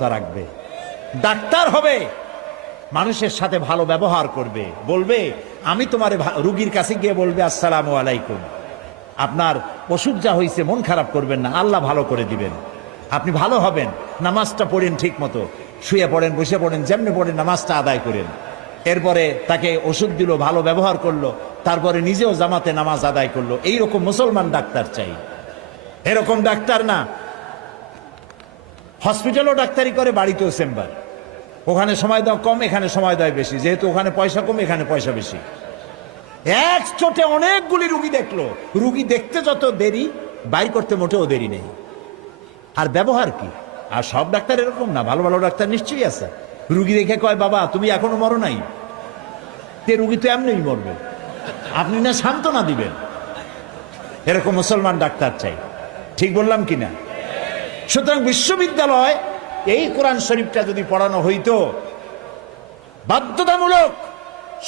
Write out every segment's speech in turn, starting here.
রাখবে, ডাক্তার হবে, মানুষের সাথে ভালো ব্যবহার করবে, বলবে আমি তোমার রুগীর কাছে গিয়ে বলবে আসসালামু আলাইকুম, আপনার ওষুধ যা হয়েছে মন খারাপ করবেন না, আল্লাহ ভালো করে দিবেন, আপনি ভালো হবেন, নামাজটা পড়েন ঠিক মতো, শুয়ে পড়েন বসে পড়েন যেমনি পড়েন নামাজটা আদায় করেন। এরপরে তাকে ওষুধ দিল, ভালো ব্যবহার করলো, তারপরে নিজেও জামাতে নামাজ আদায় করলো। এইরকম মুসলমান ডাক্তার চাই, এরকম ডাক্তার না হসপিটালও ডাক্তারি করে, বাড়িতেও চেম্বার, ওখানে সময় দেওয়া কম, এখানে সময় দেয় বেশি, যেহেতু ওখানে পয়সা কম এখানে পয়সা বেশি। এক চোটে অনেকগুলি রুগী দেখলো, রুগী দেখতে যত দেরি, বাইর করতে মোটেও দেরি নেই। আর ব্যবহার কি? আর সব ডাক্তার এরকম না, ভালো ভালো ডাক্তার নিশ্চয়ই আছে। রুগী দেখে কয় বাবা তুমি এখনো মরো নাই, তে রুগী তো এমনিই মরবে, আপনি না সান্ত্বনা দিবেন। এরকম মুসলমান ডাক্তার চাই, ঠিক বললাম কিনা? সুতরাং বিশ্ববিদ্যালয় এই কোরআন শরীফটা যদি পড়ানো হইতো, বাধ্যতামূলক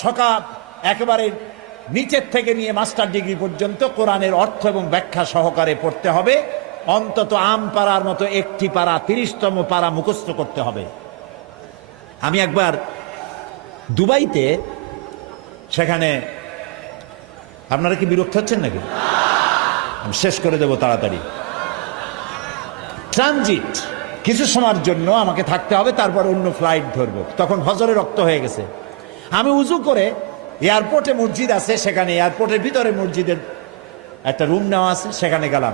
সকাল একেবারে নিচের থেকে নিয়ে মাস্টার ডিগ্রি পর্যন্ত কোরআনের অর্থ এবং ব্যাখ্যা সহকারে পড়তে হবে, অন্তত আম পাড়ার মতো একটি পাড়া 30তম পাড়া মুখস্থ করতে হবে। আমি একবার দুবাইতে, সেখানে আপনারা কি বিরক্ত হচ্ছেন নাকি? আমি শেষ করে দেব তাড়াতাড়ি। ট্রানজিট কিছু সময়ের জন্য আমাকে থাকতে হবে, তারপর অন্য ফ্লাইট ধরবো। তখন ফজরে রক্ত হয়ে গেছে। আমি উজু করে, এয়ারপোর্টে মসজিদ আছে, সেখানে এয়ারপোর্টের ভিতরে মসজিদের একটা রুম নেওয়া আছে, সেখানে গেলাম।